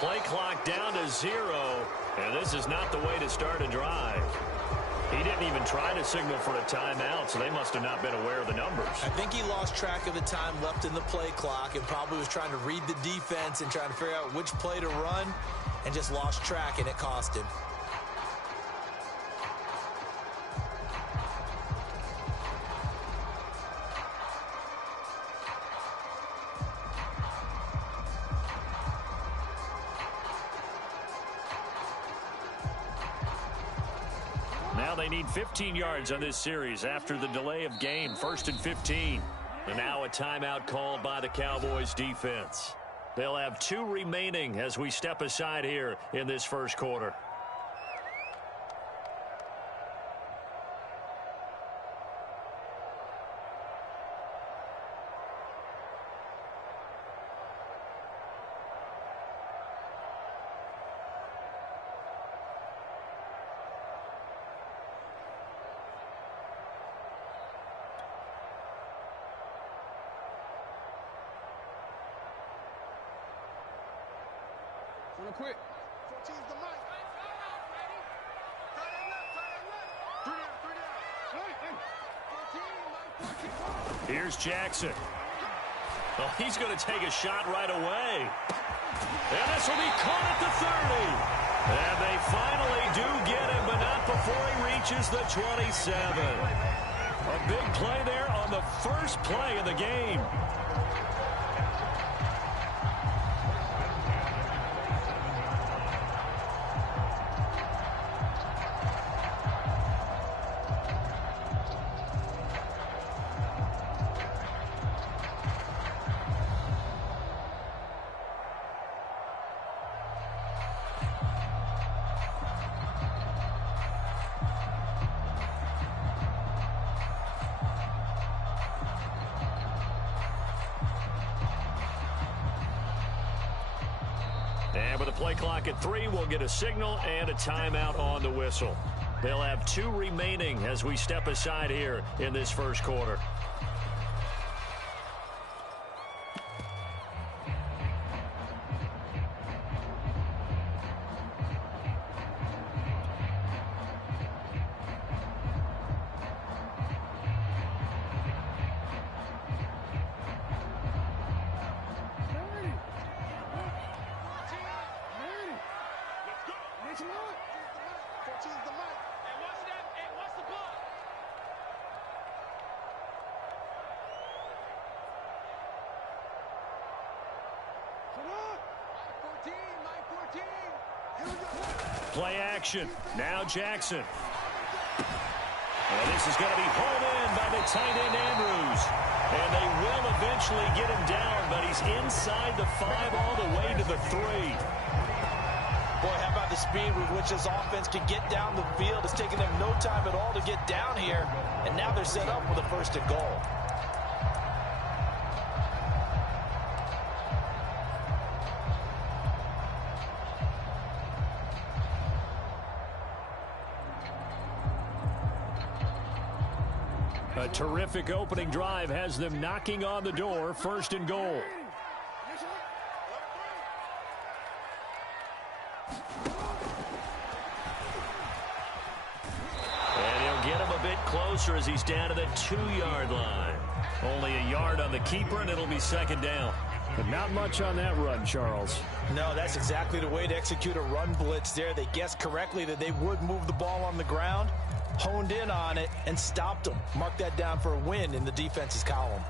Play clock down to 0, and this is not the way to start a drive. He didn't even try to signal for a timeout, so they must have not been aware of the numbers. I think he lost track of the time left in the play clock and probably was trying to read the defense and trying to figure out which play to run and just lost track, and it cost him. Now they need 15 yards on this series after the delay of game, 1st and 15. And now a timeout called by the Cowboys defense. They'll have 2 remaining as we step aside here in this first quarter. Quick. 14's the mic. Here's Jackson. Well, he's going to take a shot right away. And this will be caught at the 30. And they finally do get him, but not before he reaches the 27. A big play there on the first play of the game. And with the play clock at 3, we'll get a signal and a timeout on the whistle. They'll have 2 remaining as we step aside here in this first quarter. Play action. Now Jackson. And this is going to be hauled in by the tight end Andrews. And they will eventually get him down, but he's inside the 5 all the way to the 3. Boy, how about the speed with which this offense can get down the field? It's taken them no time at all to get down here. And now they're set up with a 1st and goal. A terrific opening drive has them knocking on the door, 1st and goal. And he'll get him a bit closer as he's down to the 2-yard line. Only a yard on the keeper, and it'll be 2nd down. But not much on that run, Charles. No, that's exactly the way to execute a run blitz there. They guessed correctly that they would move the ball on the ground, honed in on it, and stopped them. Mark that down for a win in the defense's column.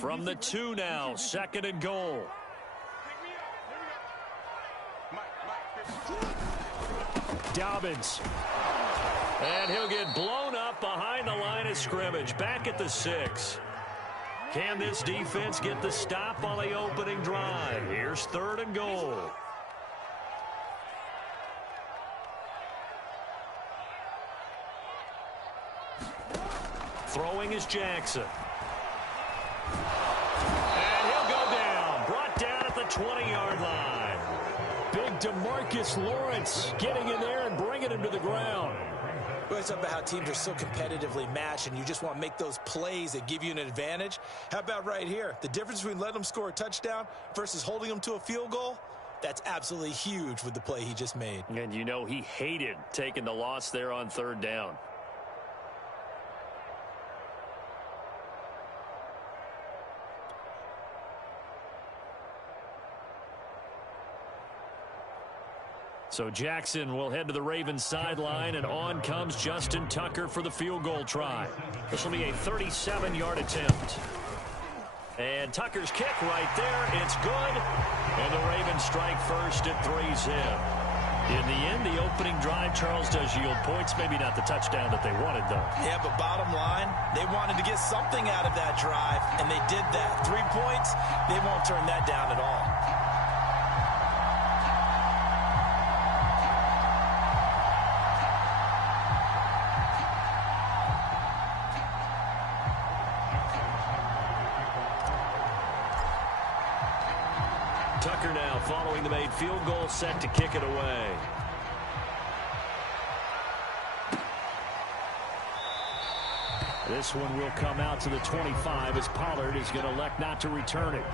From the 2 now, 2nd and goal. Dobbins. And he'll get blown up behind the line of scrimmage. Back at the 6. Can this defense get the stop on the opening drive? Here's 3rd and goal. Throwing is Jackson. And he'll go down. Brought down at the 20-yard line. Big DeMarcus Lawrence getting in there and bringing him to the ground. Well, it's about how teams are so competitively matched, and you just want to make those plays that give you an advantage. How about right here? The difference between letting them score a touchdown versus holding them to a field goal, that's absolutely huge with the play he just made. And you know he hated taking the loss there on third down. So Jackson will head to the Ravens sideline, and on comes Justin Tucker for the field goal try. This will be a 37-yard attempt. And Tucker's kick right there. It's good. And the Ravens strike first at 3-zip. In the end, the opening drive, Charles, does yield points. Maybe not the touchdown that they wanted, though. Yeah, but bottom line, they wanted to get something out of that drive, and they did that. 3 points, they won't turn that down at all. Tucker now following the made field goal, set to kick it away. This one will come out to the 25 as Pollard is going to elect not to return it.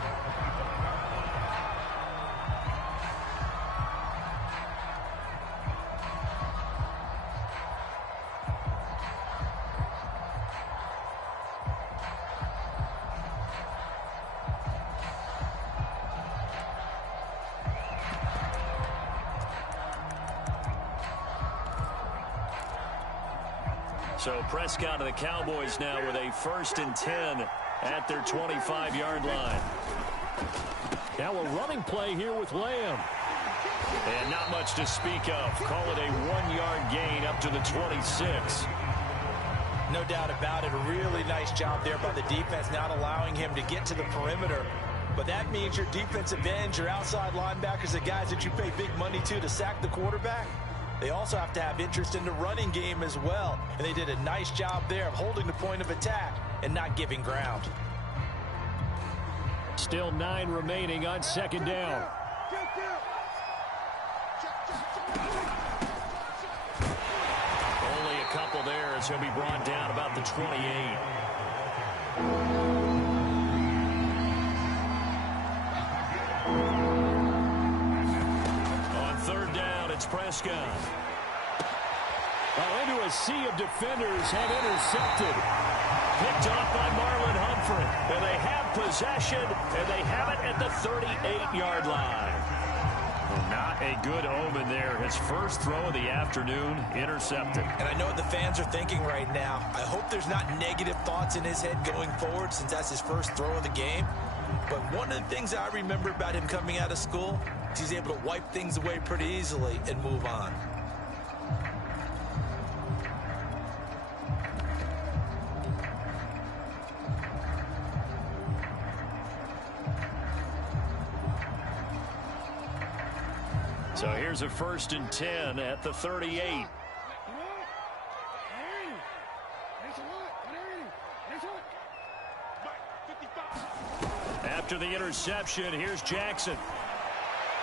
So Prescott of the Cowboys now with a 1st and 10 at their 25-yard line. Now a running play here with Lamb. And not much to speak of. Call it a 1-yard gain up to the 26. No doubt about it. A really nice job there by the defense, not allowing him to get to the perimeter. But that means your defensive ends, your outside linebackers, the guys that you pay big money to sack the quarterback, they also have to have interest in the running game as well. And they did a nice job there of holding the point of attack and not giving ground. Still 9 remaining on 2nd down. Only a couple there as he'll be brought down about the 28. On 3rd down, it's Prescott. Into a sea of defenders and intercepted. Picked off by Marlon Humphrey. And they have possession, and they have it at the 38-yard line. Well, not a good omen there. His first throw of the afternoon, intercepted. And I know what the fans are thinking right now. I hope there's not negative thoughts in his head going forward since that's his first throw of the game. But one of the things I remember about him coming out of school is he's able to wipe things away pretty easily and move on. So here's a 1st and 10 at the 38. After the interception, here's Jackson.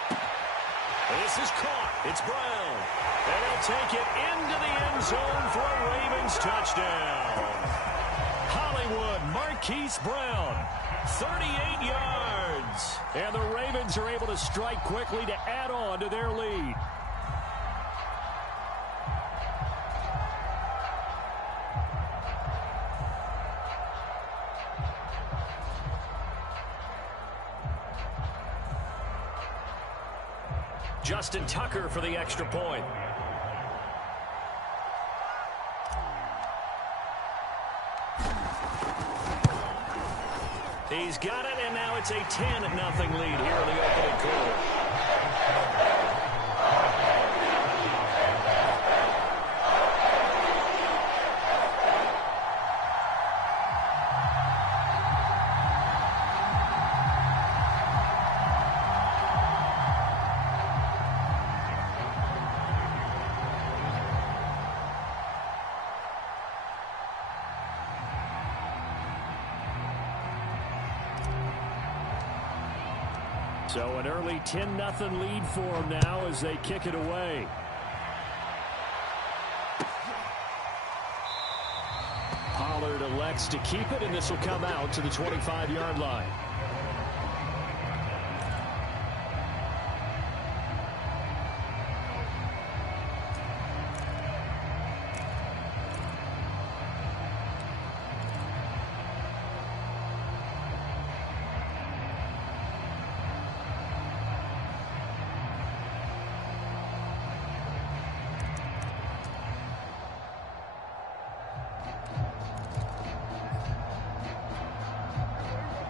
This is caught. It's Brown. And he'll take it into the end zone for a Ravens touchdown. Hollywood Marquise Brown, 38 yards. And the Ravens are able to strike quickly to add on to their lead. Justin Tucker for the extra point. He's got it, and now it's a 10-0 lead here in the opening quarter. So an early 10-0 lead for them now as they kick it away. Pollard elects to keep it, and this will come out to the 25-yard line.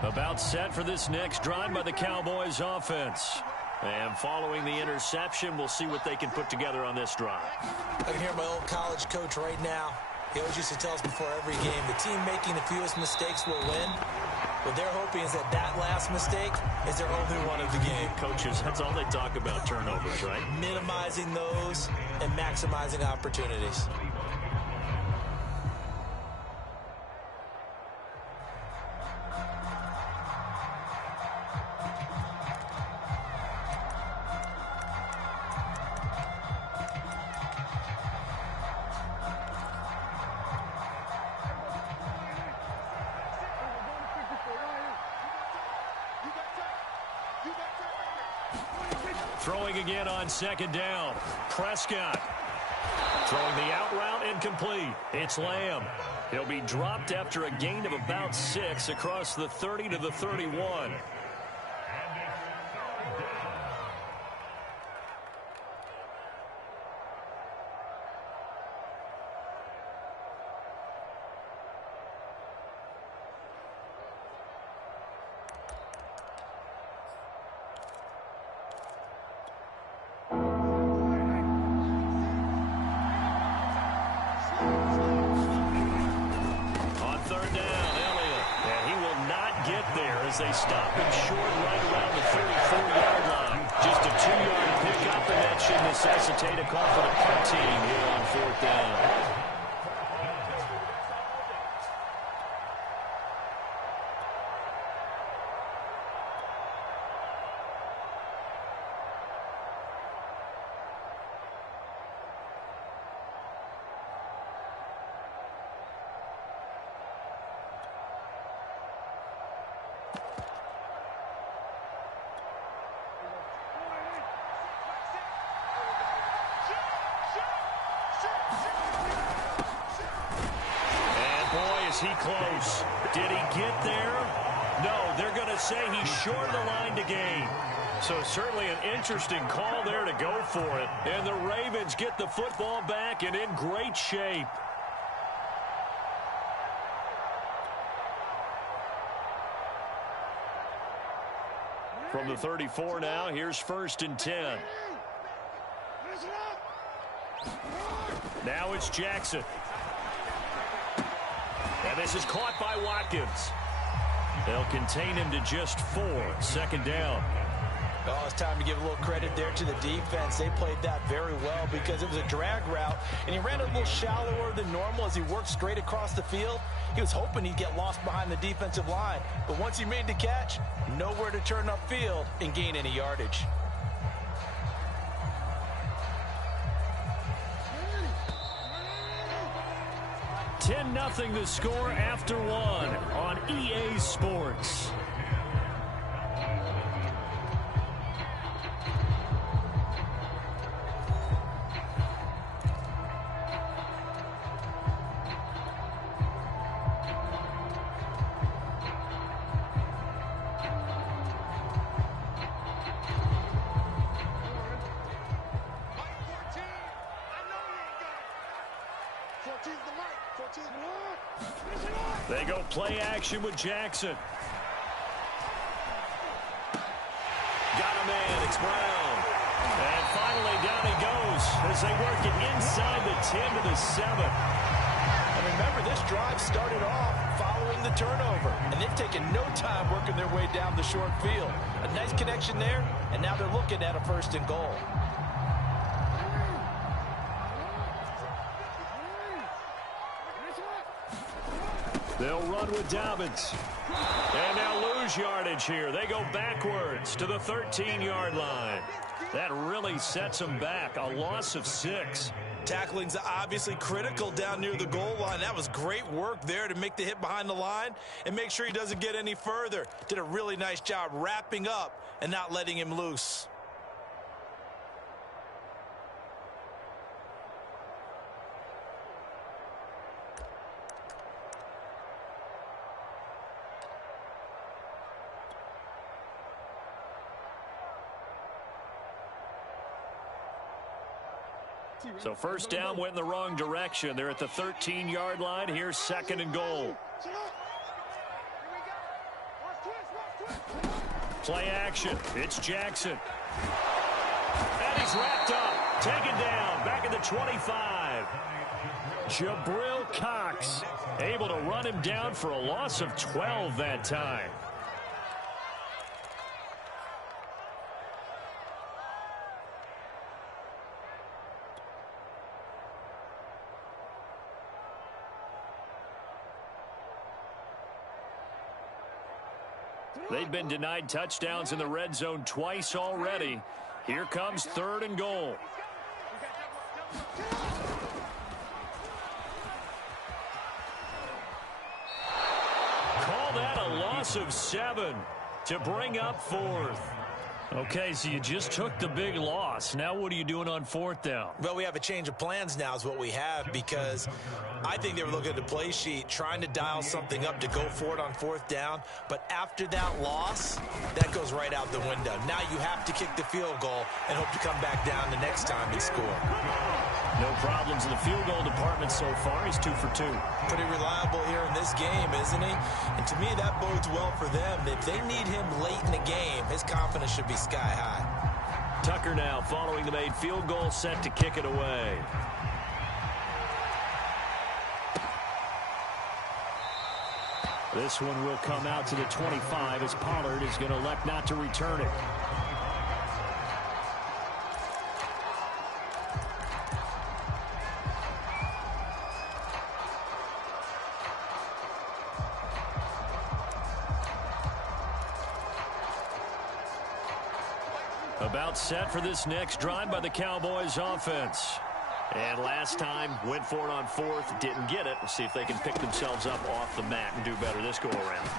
About set for this next drive by the Cowboys offense. And following the interception, we'll see what they can put together on this drive. I can hear my old college coach right now. He always used to tell us before every game, the team making the fewest mistakes will win. What they're hoping is that that last mistake is their only one of the game. Coaches, that's all they talk about, turnovers, right? Minimizing those and maximizing opportunities. Throwing again on second down. Prescott throwing the out route incomplete. It's Lamb. He'll be dropped after a gain of about 6 across the 30 to the 31. They stop him short right around the 34-yard line. Just a 2-yard pickup, and that should necessitate a call for the punt team here on 4th down. He close. Did he get there? No, they're going to say he's short of the line to gain. So certainly an interesting call there to go for it. And the Ravens get the football back and in great shape. From the 34 now, here's 1st and 10. Now it's Jackson. And this is caught by Watkins. They'll contain him to just 4. 2nd down. Oh, it's time to give a little credit there to the defense. They played that very well because it was a drag route, and he ran a little shallower than normal as he worked straight across the field. He was hoping he'd get lost behind the defensive line, but once he made the catch, nowhere to turn upfield and gain any yardage. 10-0 the score after 1 on EA Sports. They go play action with Jackson. Got a man. It's Brown. And finally down he goes as they work it inside the 10 to the 7. And remember, this drive started off following the turnover, and they've taken no time working their way down the short field. A nice connection there, and now they're looking at a 1st and goal. They'll run with Dobbins. And they'll lose lose yardage here. They go backwards to the 13-yard line. That really sets them back. A loss of 6. Tackling's obviously critical down near the goal line. That was great work there to make the hit behind the line and make sure he doesn't get any further. Did a really nice job wrapping up and not letting him loose. So first down went in the wrong direction. They're at the 13-yard line. Here's 2nd and goal. Play action. It's Jackson. And he's wrapped up. Taken down. Back at the 25. Jabril Cox able to run him down for a loss of 12 that time. They've been denied touchdowns in the red zone twice already. Here comes 3rd and goal. Call that a loss of 7 to bring up 4th. Okay, so you just took the big loss. Now what are you doing on 4th down? Well, we have a change of plans now is what we have, because I think they were looking at the play sheet, trying to dial something up to go for it on 4th down. But after that loss, that goes right out the window. Now you have to kick the field goal and hope to come back down the next time and score. No problems in the field goal department so far. He's 2 for 2. Pretty reliable here in this game, isn't he? And to me, that bodes well for them. If they need him late in the game, his confidence should be sky high. Tucker now following the made field goal, set to kick it away. This one will come out to the 25 as Pollard is going to elect not to return it. About set for this next drive by the Cowboys offense. And last time, went for it on 4th, didn't get it. We'll see if they can pick themselves up off the mat and do better this go-around.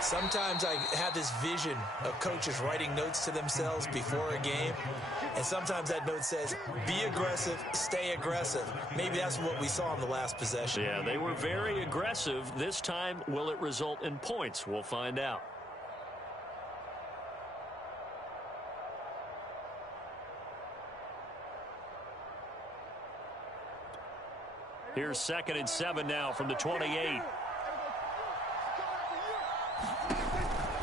Sometimes I have this vision of coaches writing notes to themselves before a game, and sometimes that note says, be aggressive, stay aggressive. Maybe that's what we saw in the last possession. Yeah, they were very aggressive. This time, will it result in points? We'll find out. Here's 2nd and 7 now from the 28.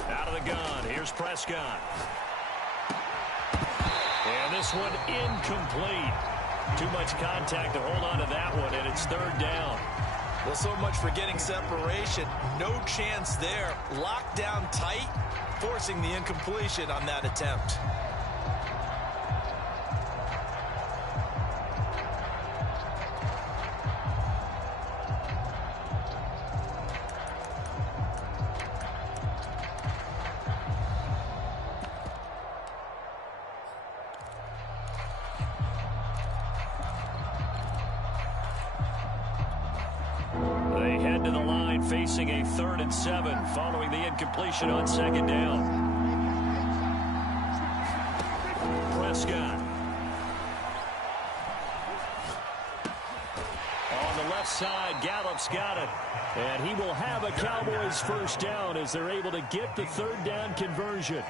Out of the gun. Here's Prescott. And this one incomplete. Too much contact to hold on to that one, and it's 3rd down. Well, so much for getting separation. No chance there. Locked down tight, forcing the incompletion on that attempt. Facing a 3rd and 7 following the incompletion on 2nd down. Prescott. On the left side, Gallup's got it. And he will have a Cowboys 1st down as they're able to get the 3rd down conversion.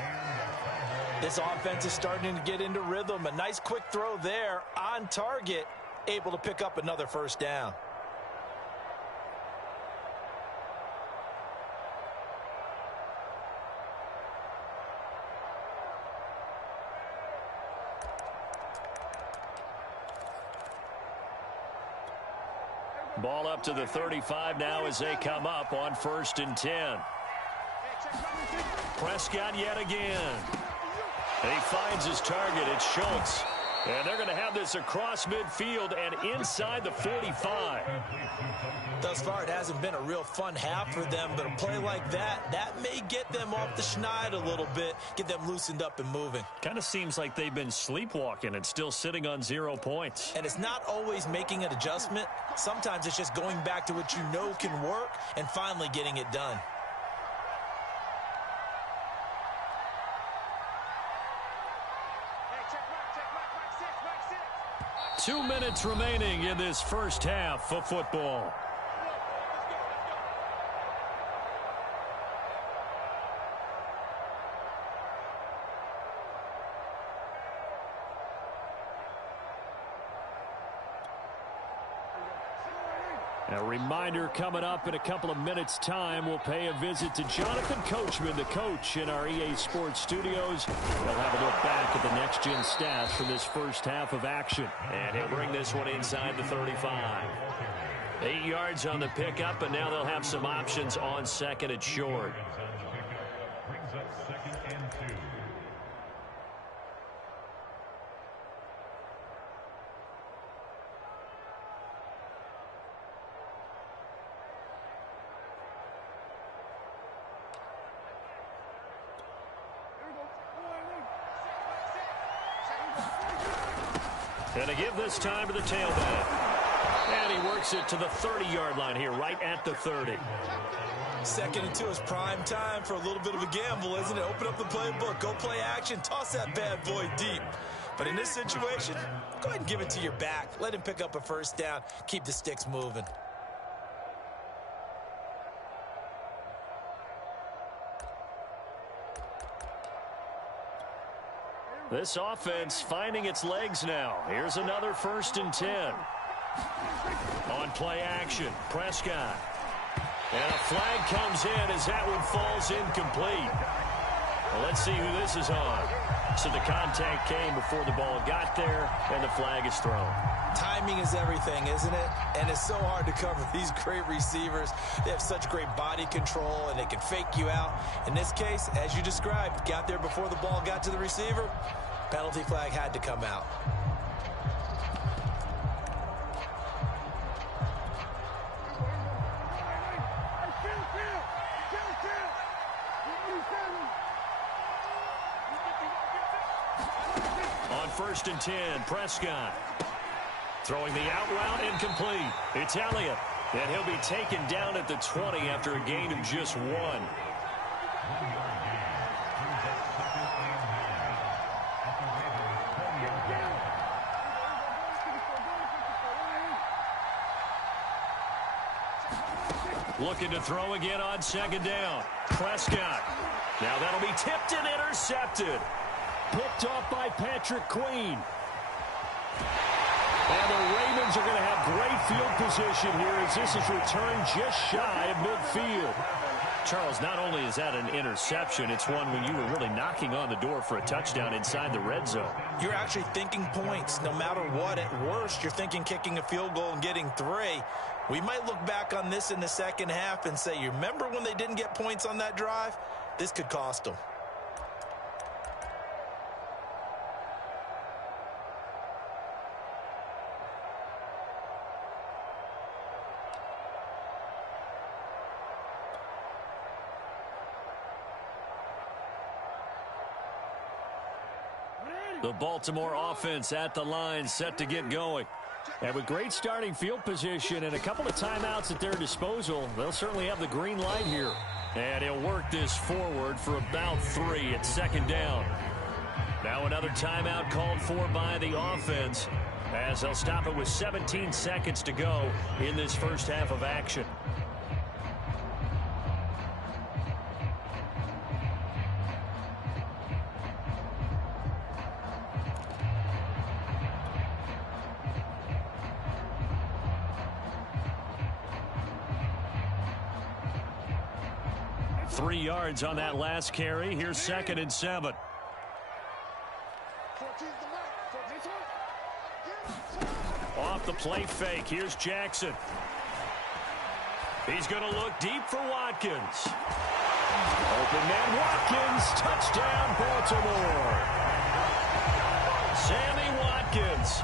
This offense is starting to get into rhythm. A nice quick throw there on target, able to pick up another 1st down. Ball up to the 35 now as they come up on 1st and 10. Prescott yet again. He finds his target. It's Schultz. And they're going to have this across midfield and inside the 45. Thus far, it hasn't been a real fun half for them, but a play like that may get them off the schneid a little bit, get them loosened up and moving. Kind of seems like they've been sleepwalking and still sitting on 0 points. And it's not always making an adjustment. Sometimes it's just going back to what you know can work and finally getting it done. Hey, check back, 6. 2 minutes remaining in this first half of football. A reminder coming up in a couple of minutes' time. We'll pay a visit to Jonathan Coachman, the coach in our EA Sports studios. We'll have a look back at the next-gen stats for this first half of action. And he'll bring this one inside the 35. 8 yards on the pickup, and now they'll have some options on second and short. And a give this time to the tailback. And he works it to the 30-yard line here, right at the 30. 2nd and 2 is prime time for a little bit of a gamble, isn't it? Open up the playbook, go play action, toss that bad boy deep. But in this situation, go ahead and give it to your back. Let him pick up a first down, keep the sticks moving. This offense finding its legs now. Here's another 1st and 10. On play action, Prescott. And a flag comes in as that one falls incomplete. Well, let's see who this is on. So the contact came before the ball got there, and the flag is thrown. Timing is everything, isn't it? And it's so hard to cover these great receivers. They have such great body control, and they can fake you out. In this case, as you described, got there before the ball got to the receiver. Penalty flag had to come out. On 1st and 10, Prescott. Throwing the out route incomplete. It's Elliott. And he'll be taken down at the 20 after a gain of just 1. Looking to throw again on 2nd down. Prescott. Now that'll be tipped and intercepted. Picked off by Patrick Queen. And the Ravens are going to have great field position here as this is returned just shy of midfield. Charles, not only is that an interception, it's one when you were really knocking on the door for a touchdown inside the red zone. You're actually thinking points no matter what. At worst, you're thinking kicking a field goal and getting 3. We might look back on this in the second half and say, you remember when they didn't get points on that drive? This could cost them. The Baltimore offense at the line, set to get going. And with great starting field position and a couple of timeouts at their disposal, they'll certainly have the green light here. And he'll work this forward for about 3 at 2nd down. Now another timeout called for by the offense as they'll stop it with 17 seconds to go in this first half of action. Three yards on that last carry. Here's 2nd and 7. Off the play fake. Here's Jackson. He's going to look deep for Watkins. Open man Watkins. Touchdown, Baltimore. Sammy Watkins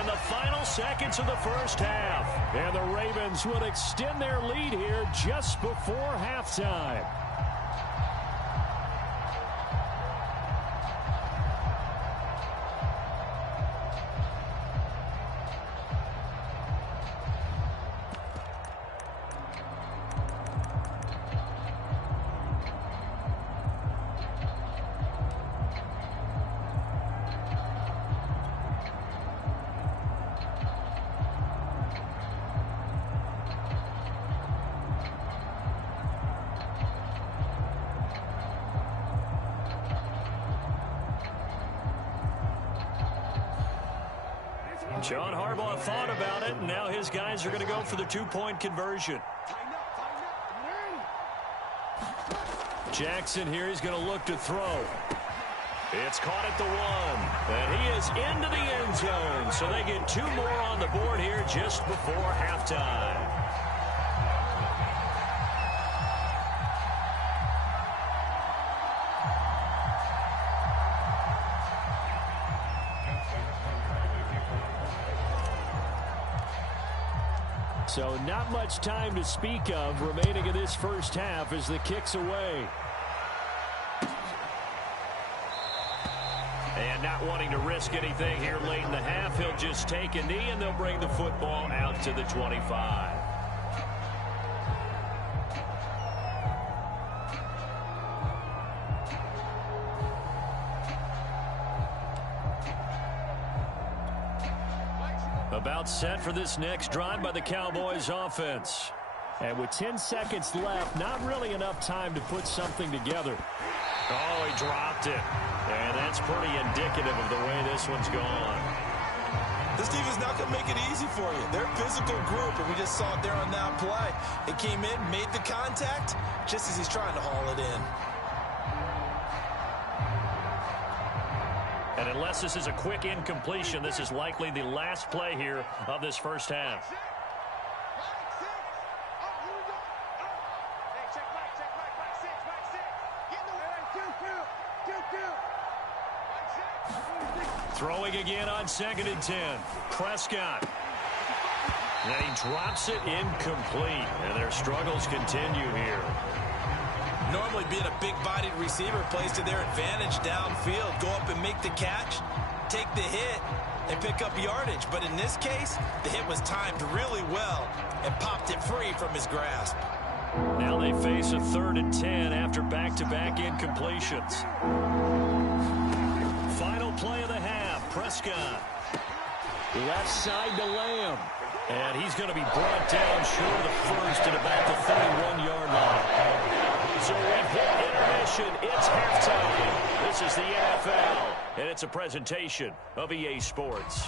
in the final seconds of the first half. And the Ravens will extend their lead here just before halftime. John Harbaugh thought about it, and now his guys are going to go for the two-point conversion. Jackson here, he's going to look to throw. It's caught at the 1, and he is into the end zone. So they get 2 more on the board here just before halftime. So not much time to speak of remaining in this first half as the kick's away. And not wanting to risk anything here late in the half, he'll just take a knee and they'll bring the football out to the 25. About set for this next drive by the Cowboys offense. And with 10 seconds left, not really enough time to put something together. Oh, he dropped it. And that's pretty indicative of the way this one's gone. This team is not going to make it easy for you. They're a physical group, and we just saw it there on that play. It came in, made the contact, just as he's trying to haul it in. And unless this is a quick incompletion, this is likely the last play here of this first half. Throwing again on 2nd and 10. Prescott. And he drops it incomplete. And their struggles continue here. Normally being a big-bodied receiver plays to their advantage downfield. Go up and make the catch, take the hit, and pick up yardage. But in this case, the hit was timed really well and popped it free from his grasp. Now they face a 3rd and 10 after back-to-back incompletions. Final play of the half. Prescott. Left side to Lamb. And he's going to be brought down short of the first at about the 31-yard line. So we've hit intermission. It's halftime. This is the NFL, and it's a presentation of EA Sports.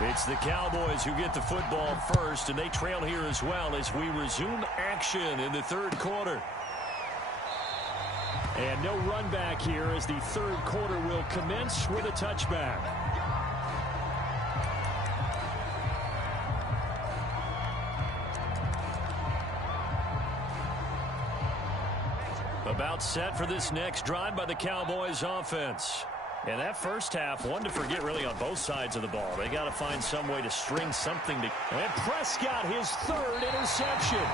It's the Cowboys who get the football first, and they trail here as well as we resume action in the 3rd quarter. And no run back here as the 3rd quarter will commence with a touchback. About set for this next drive by the Cowboys offense. And that first half, one to forget really on both sides of the ball. They got to find some way to string something together. And Prescott, his 3rd interception.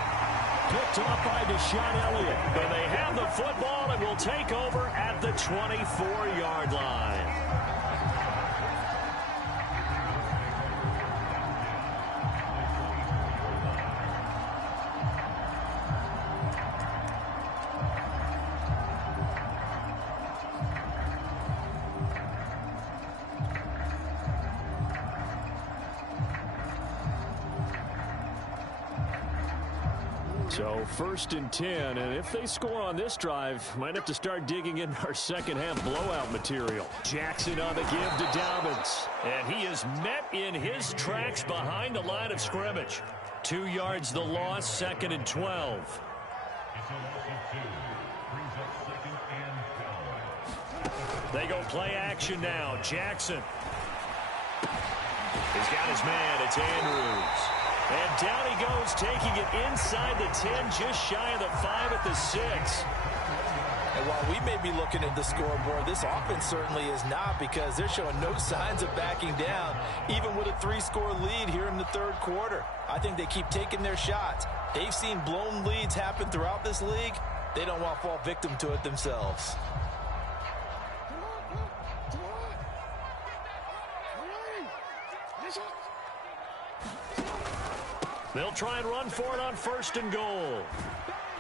Picked off by Deshaun Elliott. But they have the football and will take over at the 24-yard line. So 1st and 10, and if they score on this drive, might have to start digging in our second half blowout material. Jackson on the give to Dobbins, and he is met in his tracks behind the line of scrimmage. 2 yards the loss, 2nd and 12. They go play action now. Jackson. He's got his man. It's Andrews. And down he goes, taking it inside the 10, just shy of the 5 at the 6. And while we may be looking at the scoreboard, this offense certainly is not, because they're showing no signs of backing down, even with a 3-score lead here in the third quarter. I think they keep taking their shots. They've seen blown leads happen throughout this league. They don't want to fall victim to it themselves. They'll try and run for it on 1st and goal.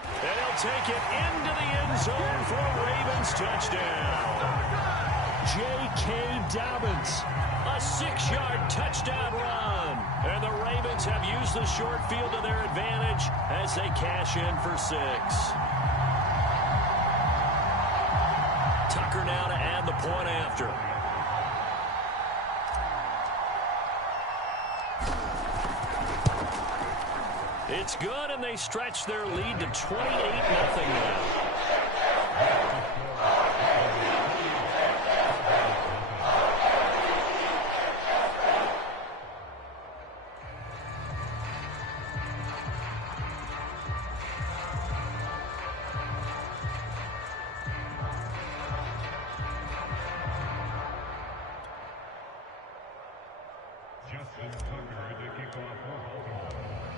And he'll take it into the end zone for a Ravens touchdown. J.K. Dobbins, a 6-yard touchdown run. And the Ravens have used the short field to their advantage as they cash in for 6. Tucker now to add the point after. It's good, and they stretch their lead to 28-0 now.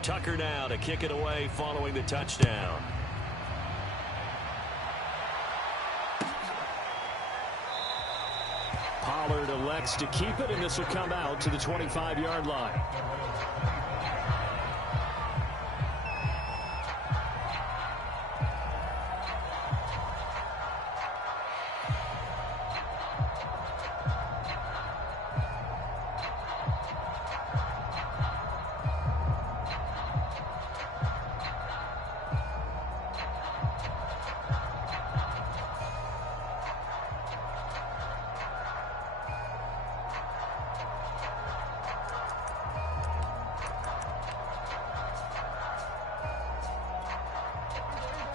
Tucker now to kick it away following the touchdown. Pollard elects to keep it, and this will come out to the 25-yard line.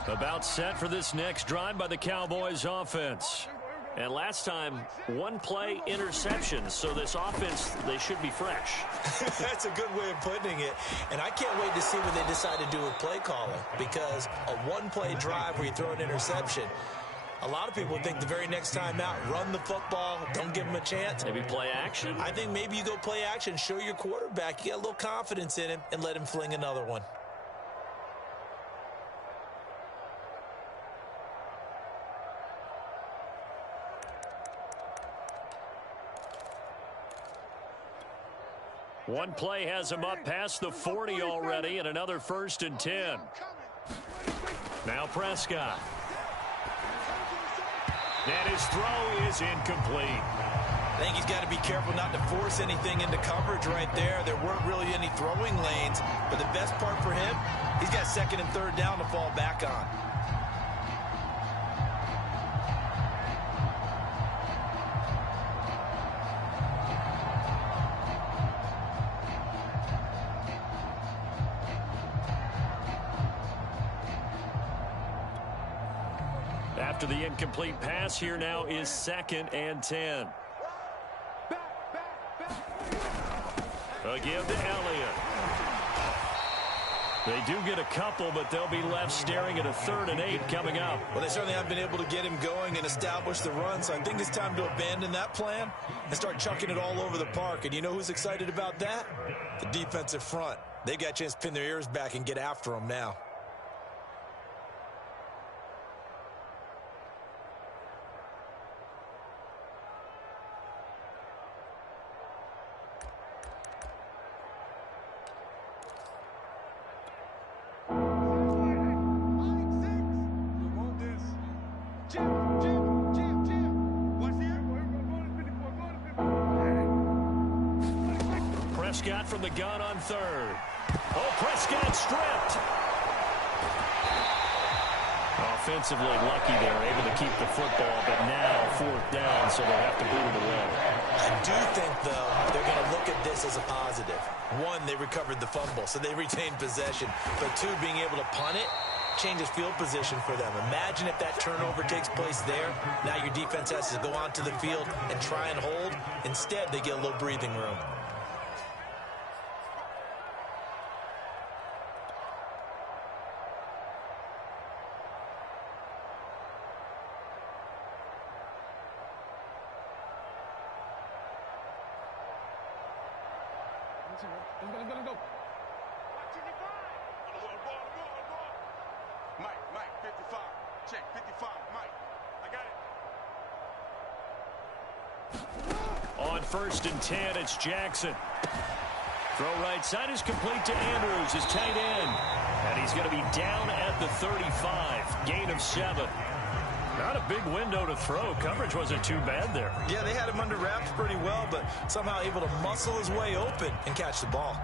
About set for this next drive by the Cowboys offense. And last time, 1-play interception. So this offense, they should be fresh. That's a good way of putting it. And I can't wait to see what they decide to do with play calling. Because a 1-play drive where you throw an interception, a lot of people think the very next time out, run the football, don't give them a chance. Maybe play action? I think maybe you go play action, show your quarterback, you get a little confidence in him, and let him fling another one. One play has him up past the 40 already, and another 1st and 10. Now Prescott. And his throw is incomplete. I think he's got to be careful not to force anything into coverage right there. There weren't really any throwing lanes, but the best part for him, he's got 2nd and 3rd down to fall back on. After the incomplete pass, here now is 2nd and 10. A give to Elliott. They do get a couple, but they'll be left staring at a 3rd and 8 coming up. Well, they certainly have been able to get him going and establish the run, so I think it's time to abandon that plan and start chucking it all over the park. And you know who's excited about that? The defensive front. They got a chance to pin their ears back and get after him now. Prescott from the gun on 3rd. Oh, Prescott stripped. Offensively lucky they're able to keep the football, but now 4th down, so they'll have to boot it away. I do think, though, they're going to look at this as a positive. 1, they recovered the fumble, so they retained possession. But 2, being able to punt it changes field position for them. Imagine if that turnover takes place there. Now your defense has to go onto the field and try and hold. Instead, they get a little breathing room. Let's go. Mike, 55. Check, 55. Mike, I got it. On 1st and 10, it's Jackson. Throw right side is complete to Andrews, his tight end. And he's going to be down at the 35. Gain of 7. Not a big window to throw. Coverage wasn't too bad there. Yeah, they had him under wraps pretty well, but somehow able to muscle his way open and catch the ball.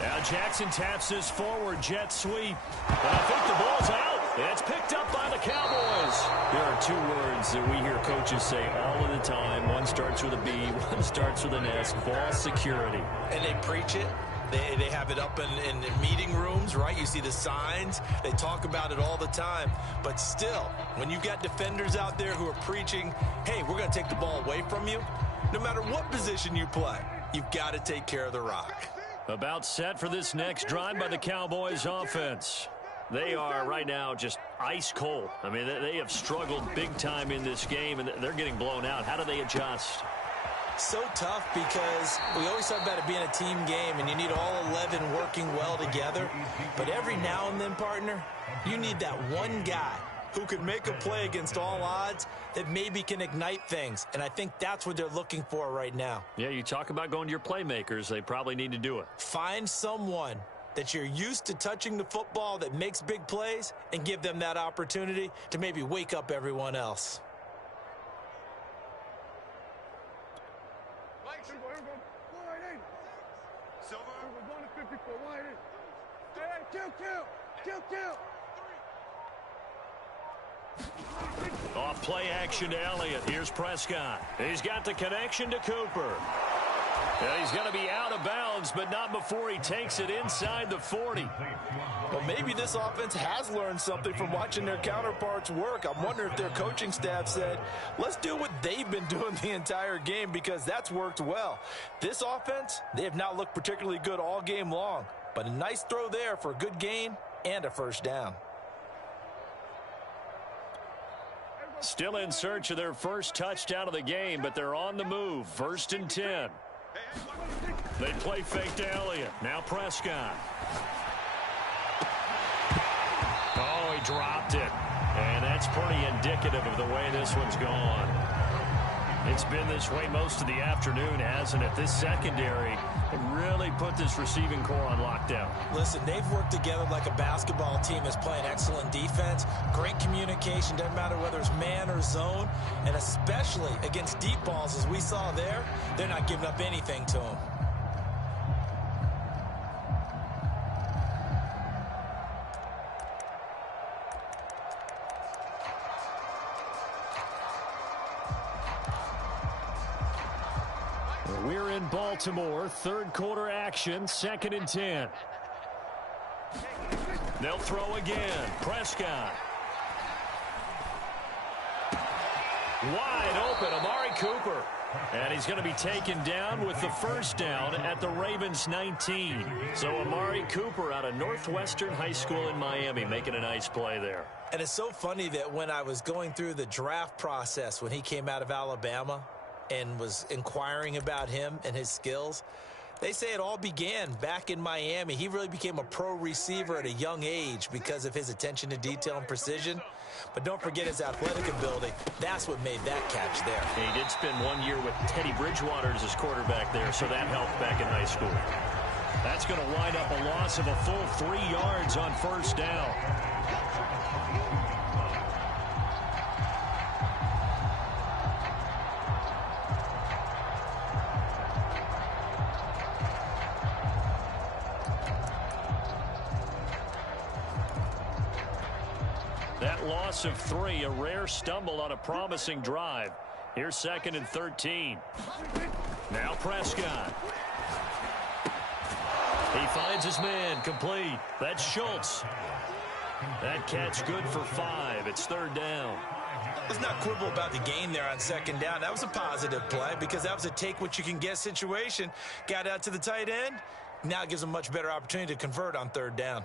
Now Jackson taps this forward jet sweep. But I think the ball's out. It's picked up by the Cowboys. There are 2 words that we hear coaches say all of the time. One starts with a B, one starts with an S. Ball security. And they preach it. They have it up in meeting rooms, right? You see the signs. They talk about it all the time. But still, when you've got defenders out there who are preaching, hey, we're going to take the ball away from you, no matter what position you play, you've got to take care of the rock. About set for this next drive by the Cowboys offense. They are right now just ice cold. I mean, they have struggled big time in this game, and they're getting blown out. How do they adjust? So tough because we always talk about it being a team game, and you need all 11 working well together. But every now and then, partner, you need that one guy who can make a play against all odds that maybe can ignite things. And I think that's what they're looking for right now. Yeah, you talk about going to your playmakers. They probably need to do it. Find someone that you're used to touching the football that makes big plays and give them that opportunity to maybe wake up everyone else. Off play action to Elliott. Here's Prescott. He's got the connection to Cooper. And he's going to be out of bounds, but not before he takes it inside the 40. Well, maybe this offense has learned something from watching their counterparts work. I'm wondering if their coaching staff said, let's do what they've been doing the entire game, because that's worked well. This offense, they have not looked particularly good all game long, but a nice throw there for a good gain and a first down. Still in search of their first touchdown of the game, but they're on the move. 1st and 10. They play fake to Elliott. Now Prescott. Oh, he dropped it. And that's pretty indicative of the way this one's gone. It's been this way most of the afternoon, hasn't it? This secondary really put this receiving core on lockdown. Listen, they've worked together like a basketball team is playing excellent defense. Great communication, doesn't matter whether it's man or zone. And especially against deep balls, as we saw there, they're not giving up anything to them. We're in Baltimore, 3rd quarter action, 2nd and 10. They'll throw again. Prescott. Wide open, Amari Cooper. And he's going to be taken down with the first down at the Ravens 19. So Amari Cooper out of Northwestern High School in Miami making a nice play there. And it's so funny that when I was going through the draft process when he came out of Alabama and was inquiring about him and his skills, they say it all began back in Miami. He really became a pro receiver at a young age because of his attention to detail and precision. But don't forget his athletic ability. That's what made that catch there. He did spend 1 year with Teddy Bridgewater as his quarterback there, so that helped back in high school. That's going to wind up a loss of a full 3 yards on first down. That loss of 3, a rare stumble on a promising drive. Here's 2nd and 13. Now Prescott. He finds his man, complete. That's Schultz. That catch good for 5. It's 3rd down. Let's not quibble about the gain there on 2nd down. That was a positive play because that was a take-what-you-can-get situation. Got out to the tight end. Now it gives them much better opportunity to convert on 3rd down.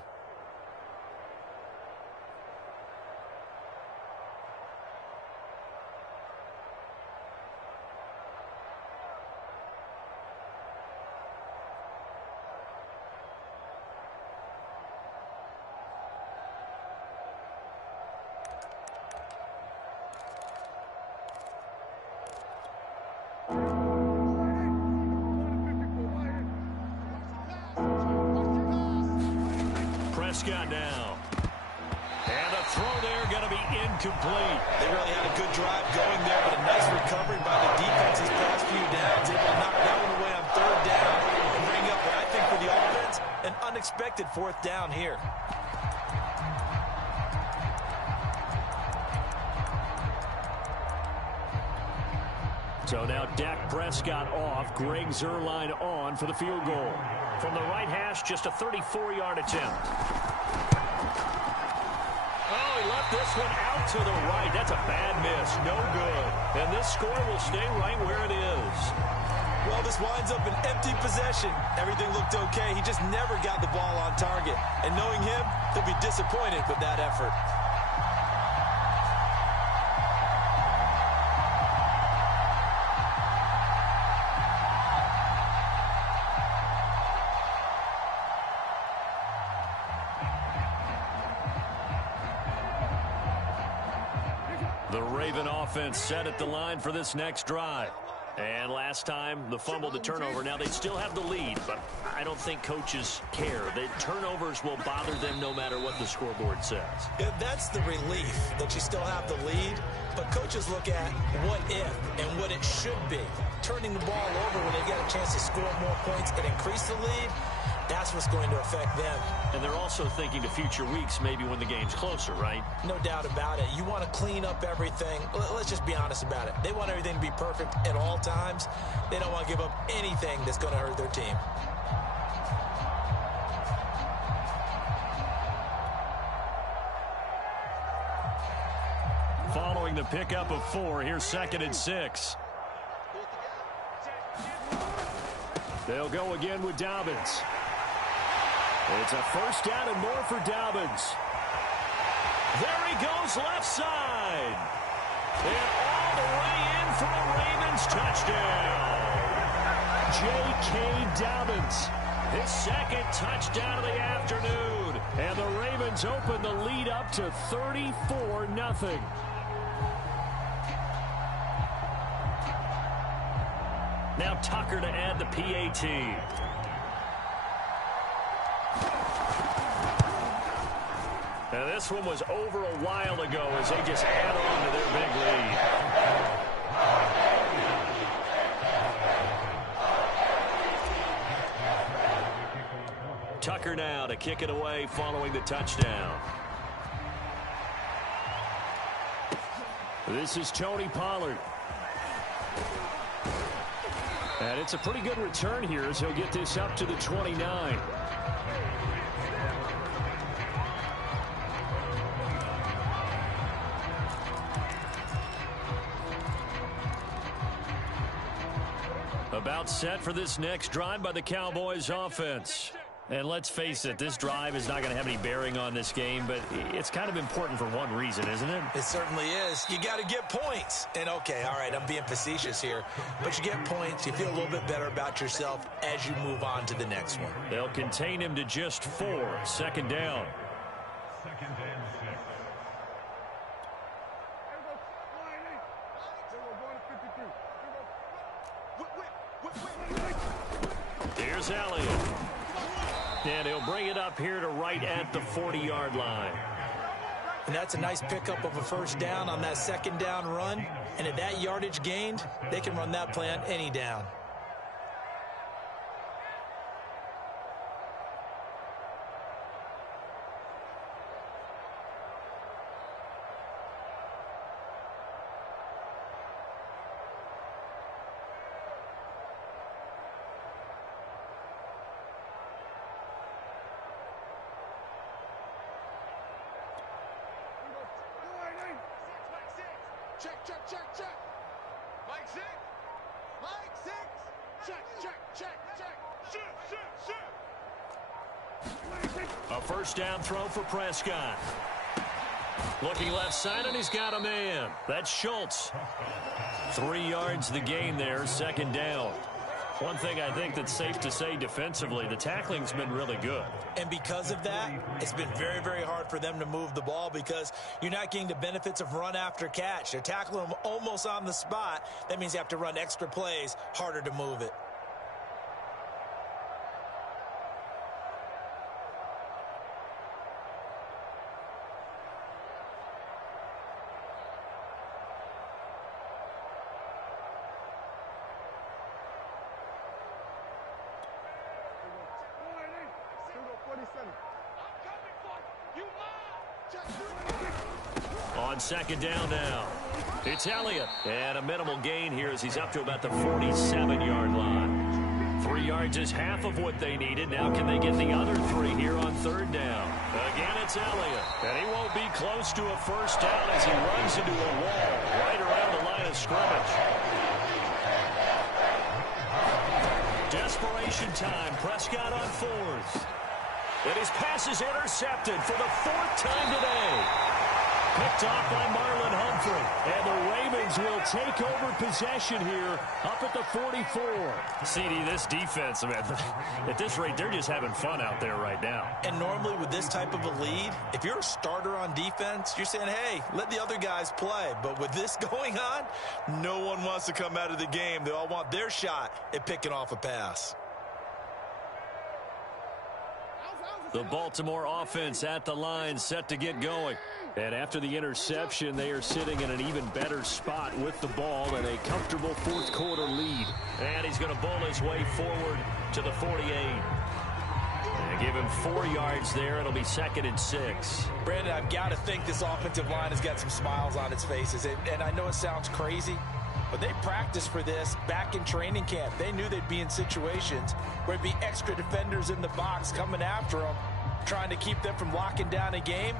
Prescott now. And the throw there going to be incomplete. They really had a good drive going there, but a nice recovery by the defense these past few downs. Able to knock that one away on 3rd down and bring up what I think for the offense, an unexpected 4th down here. So now Dak Prescott off, Greg Zuerlein on for the field goal. From the right hash, just a 34-yard attempt. Oh, he left this one out to the right. That's a bad miss. No good. And this score will stay right where it is. Well, this winds up an empty possession. Everything looked okay. He just never got the ball on target. And knowing him, he'll be disappointed with that effort. The Raven offense set at the line for this next drive. And last time, the fumble, the turnover. Now they still have the lead, but I don't think coaches care. The turnovers will bother them no matter what the scoreboard says. Yeah, that's the relief that you still have the lead, but coaches look at what if and what it should be. Turning the ball over when they get a chance to score more points and increase the lead, that's what's going to affect them. And they're also thinking to future weeks, maybe when the game's closer, right? No doubt about it. You want to clean up everything. Let's just be honest about it. They want everything to be perfect at all times. They don't want to give up anything that's going to hurt their team. Following the pickup of 4, here's 2nd and 6. They'll go again with Dobbins. It's a 1st down and more for Dobbins. There he goes left side. And all the way in for a Ravens touchdown. J.K. Dobbins, his 2nd touchdown of the afternoon. And the Ravens open the lead up to 34-0. Now Tucker to add the PAT. Now this one was over a while ago as they just add on to their big lead. Tucker now to kick it away following the touchdown. This is Tony Pollard. And it's a pretty good return here as he'll get this up to the 29. About set for this next drive by the Cowboys offense. And let's face it, this drive is not going to have any bearing on this game, but it's kind of important for one reason, isn't it? It certainly is. You got to get points. And, okay, all right, I'm being facetious here. But you get points, you feel a little bit better about yourself as you move on to the next one. They'll contain him to just 4, 2nd down. Here's Elliott. And he'll bring it up here to right at the 40-yard line. And that's a nice pickup of a 1st down on that 2nd down run. And at that yardage gained, they can run that play on any down. Check, check, check, check. Mike 6. Mike 6. Check, check, check, check. Shoot, shoot, shoot. A first down throw for Prescott. Looking left side, and he's got a man. That's Schultz. 3 yards the gain there, second down. One thing I think that's safe to say defensively, the tackling's been really good. And because of that, it's been very, very hard for them to move the ball because you're not getting the benefits of run after catch. They're tackling them almost on the spot. That means you have to run extra plays, harder to move it. On second down now, it's Elliott. And a minimal gain here as he's up to about the 47-yard line. 3 yards is half of what they needed. Now can they get the other 3 here on third down? Again, it's Elliott. And he won't be close to a first down as he runs into a wall right around the line of scrimmage. Desperation time. Prescott on fourth. And his pass is intercepted for the 4th time today. Picked off by Marlon Humphrey. And the Ravens will take over possession here up at the 44. CD, this defense, man, at this rate, they're just having fun out there right now. And normally with this type of a lead, if you're a starter on defense, you're saying, hey, let the other guys play. But with this going on, no one wants to come out of the game. They all want their shot at picking off a pass. The Baltimore offense at the line, set to get going. And after the interception, they are sitting in an even better spot with the ball and a comfortable fourth quarter lead. And he's going to bowl his way forward to the 48. And give him 4 yards there. It'll be 2nd and 6. Brandon, I've got to think this offensive line has got some smiles on its faces. And I know it sounds crazy, but they practiced for this back in training camp. They knew they'd be in situations where there'd be extra defenders in the box coming after them, trying to keep them from locking down a game.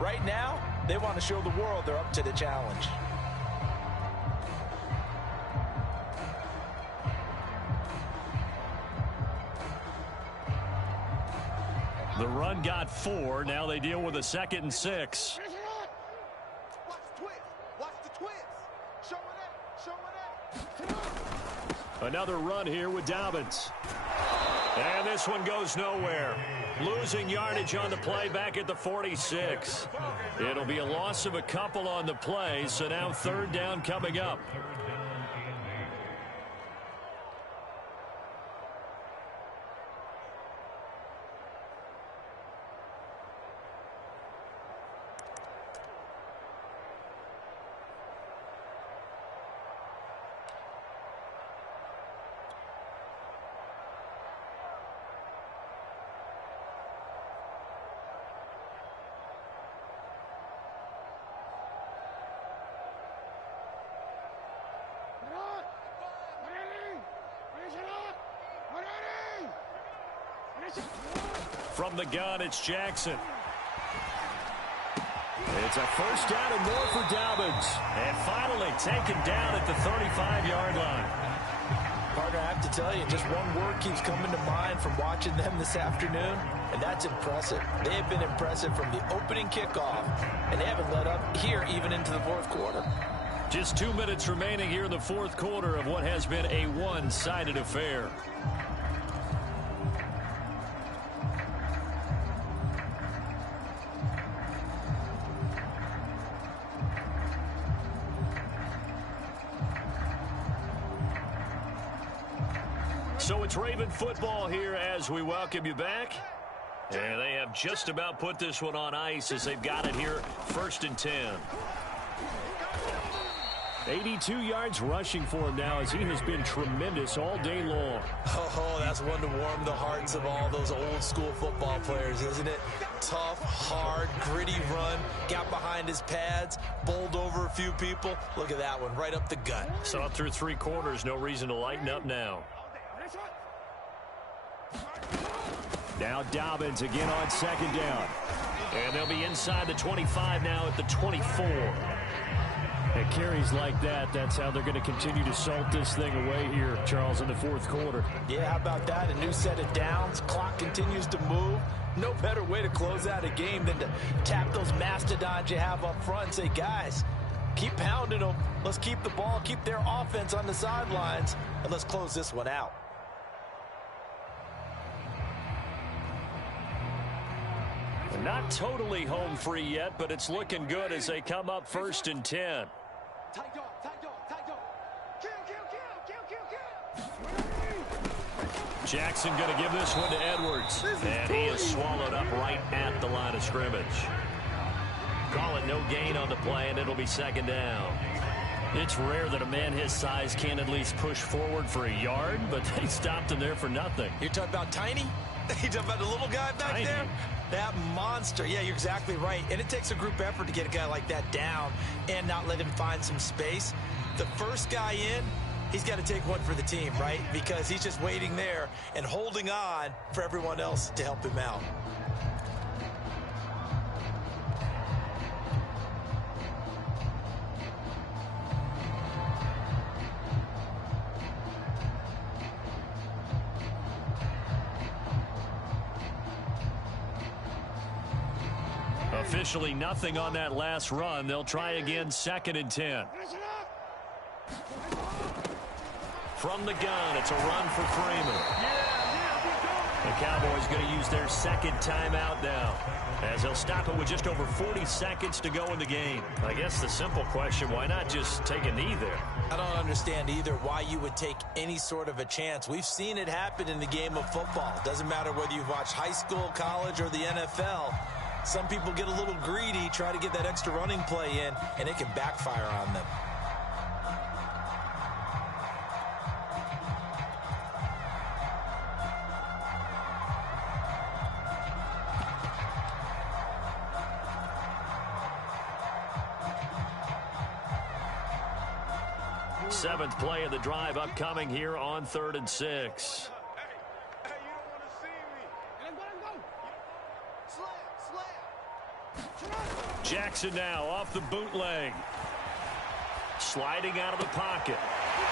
Right now, they want to show the world they're up to the challenge. The run got 4. Now they deal with a 2nd and 6. Watch the twist. Watch the twist. Show it up. Another run here with Dobbins. And this one goes nowhere. Losing yardage on the play back at the 46. It'll be a loss of a couple on the play, so now third down coming up. From the gun, it's Jackson. It's a first down and more for Dobbins. And finally taken down at the 35-yard line. Partner, I have to tell you, just one word keeps coming to mind from watching them this afternoon, and that's impressive. They have been impressive from the opening kickoff, and they haven't let up here even into the fourth quarter. Just 2 minutes remaining here in the fourth quarter of what has been a one-sided affair. So it's Raven football here as we welcome you back. And they have just about put this one on ice as they've got it here, 1st and 10. 82 yards rushing for him now as he has been tremendous all day long. Oh, that's one to warm the hearts of all those old school football players, isn't it? Tough, hard, gritty run, got behind his pads, bowled over a few people. Look at that one, right up the gut. Saw it through 3 quarters, no reason to lighten up now. Now Dobbins again on 2nd down. And they'll be inside the 25 now at the 24. At carries like that, that's how they're going to continue to salt this thing away here, Charles, in the fourth quarter. Yeah, how about that? A new set of downs. Clock continues to move. No better way to close out a game than to tap those mastodons you have up front and say, guys, keep pounding them. Let's keep the ball, keep their offense on the sidelines, and let's close this one out. Not totally home free yet, but it's looking good as they come up 1st and 10. Tight dog, tight dog, tight dog. Kill, kill, kill, kill, kill, kill. Jackson going to give this one to Edwards. And he is swallowed up right at the line of scrimmage. Call it no gain on the play, and it'll be 2nd down. It's rare that a man his size can at least push forward for a yard, but they stopped him there for nothing. You're talking about Tiny? You're talking about the little guy back Tiny. there? That monster. Yeah, you're exactly right. And it takes a group effort to get a guy like that down and not let him find some space. The first guy in, he's got to take one for the team, right? Because he's just waiting there and holding on for everyone else to help him out. Officially nothing on that last run. They'll try again 2nd and 10. From the gun, it's a run for Freeman. The Cowboys going to use their 2nd timeout now, as they'll stop it with just over 40 seconds to go in the game. I guess the simple question, why not just take a knee there? I don't understand either why you would take any sort of a chance. We've seen it happen in the game of football. It doesn't matter whether you've watched high school, college, or the NFL. Some people get a little greedy, try to get that extra running play in, and it can backfire on them. Seventh play of the drive upcoming here on 3rd and 6. Hey, you don't want to see me. Let go. Slam. Jackson now off the bootleg. Sliding out of the pocket.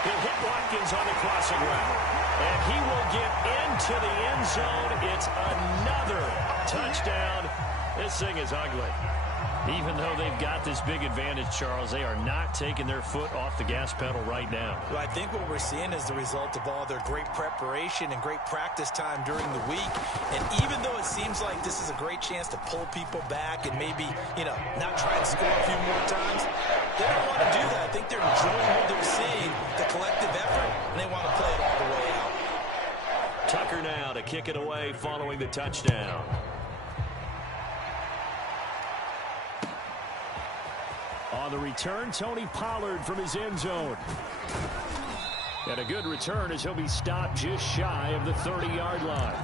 He'll hit Watkins on the crossing route. And he will get into the end zone. It's another touchdown. This thing is ugly. Even though they've got this big advantage, Charles, they are not taking their foot off the gas pedal right now. Well, I think what we're seeing is the result of all their great preparation and great practice time during the week. And even though it seems like this is a great chance to pull people back and maybe, not try and score a few more times, they don't want to do that. I think they're enjoying what they're seeing, the collective effort, and they want to play it all the way out. Tucker now to kick it away following the touchdown. On the return, Tony Pollard from his end zone. And a good return as he'll be stopped just shy of the 30-yard line.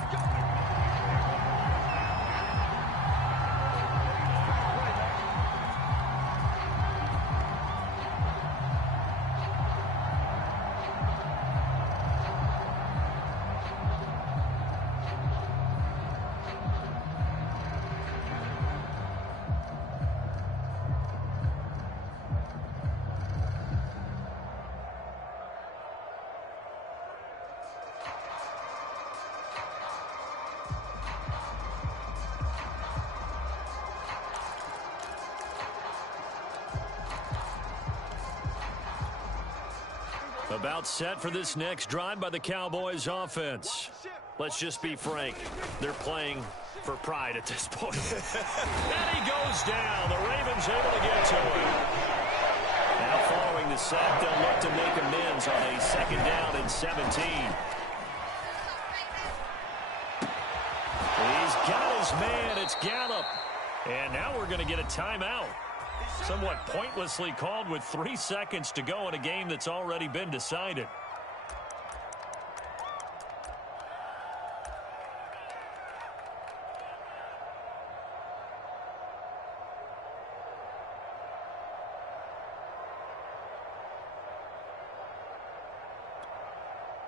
About set for this next drive by the Cowboys offense. Let's just be frank. They're playing for pride at this point. And he goes down. The Ravens able to get to him. Now following the sack, they'll look to make amends on a 2nd down and 17. He's got his man. It's Gallup. And now we're going to get a timeout. Somewhat pointlessly called with 3 seconds to go in a game that's already been decided.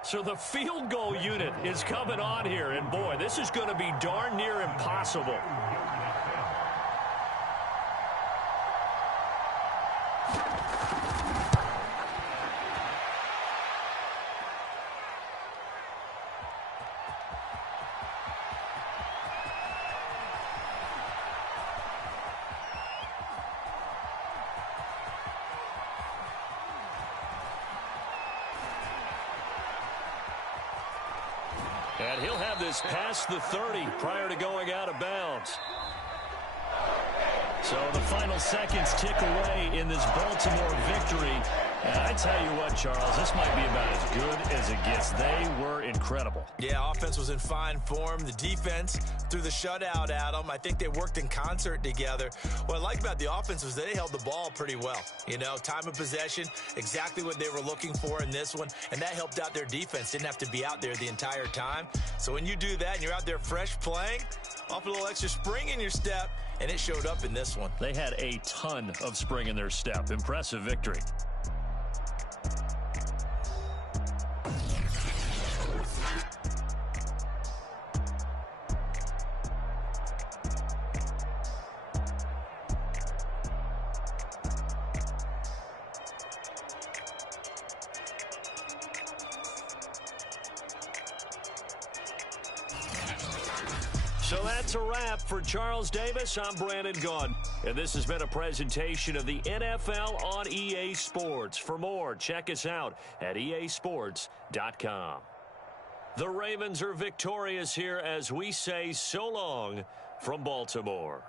So the field goal unit is coming on here, and boy, this is going to be darn near impossible. And he'll have this past the 30 prior to going out of bounds. So the final seconds tick away in this Baltimore victory. And I tell you what, Charles, this might be about as good as it gets. They were incredible. Yeah, offense was in fine form. The defense threw the shutout at them. I think they worked in concert together. What I like about the offense was they held the ball pretty well. You know, time of possession, exactly what they were looking for in this one, and that helped out their defense. Didn't have to be out there the entire time. So when you do that and you're out there fresh playing, off a little extra spring in your step, and it showed up in this one. They had a ton of spring in their step. Impressive victory. So that's a wrap for Charles Davis. I'm Brandon Gaudin, and this has been a presentation of the NFL on EA Sports. For more, check us out at easports.com. The Ravens are victorious here as we say so long from Baltimore.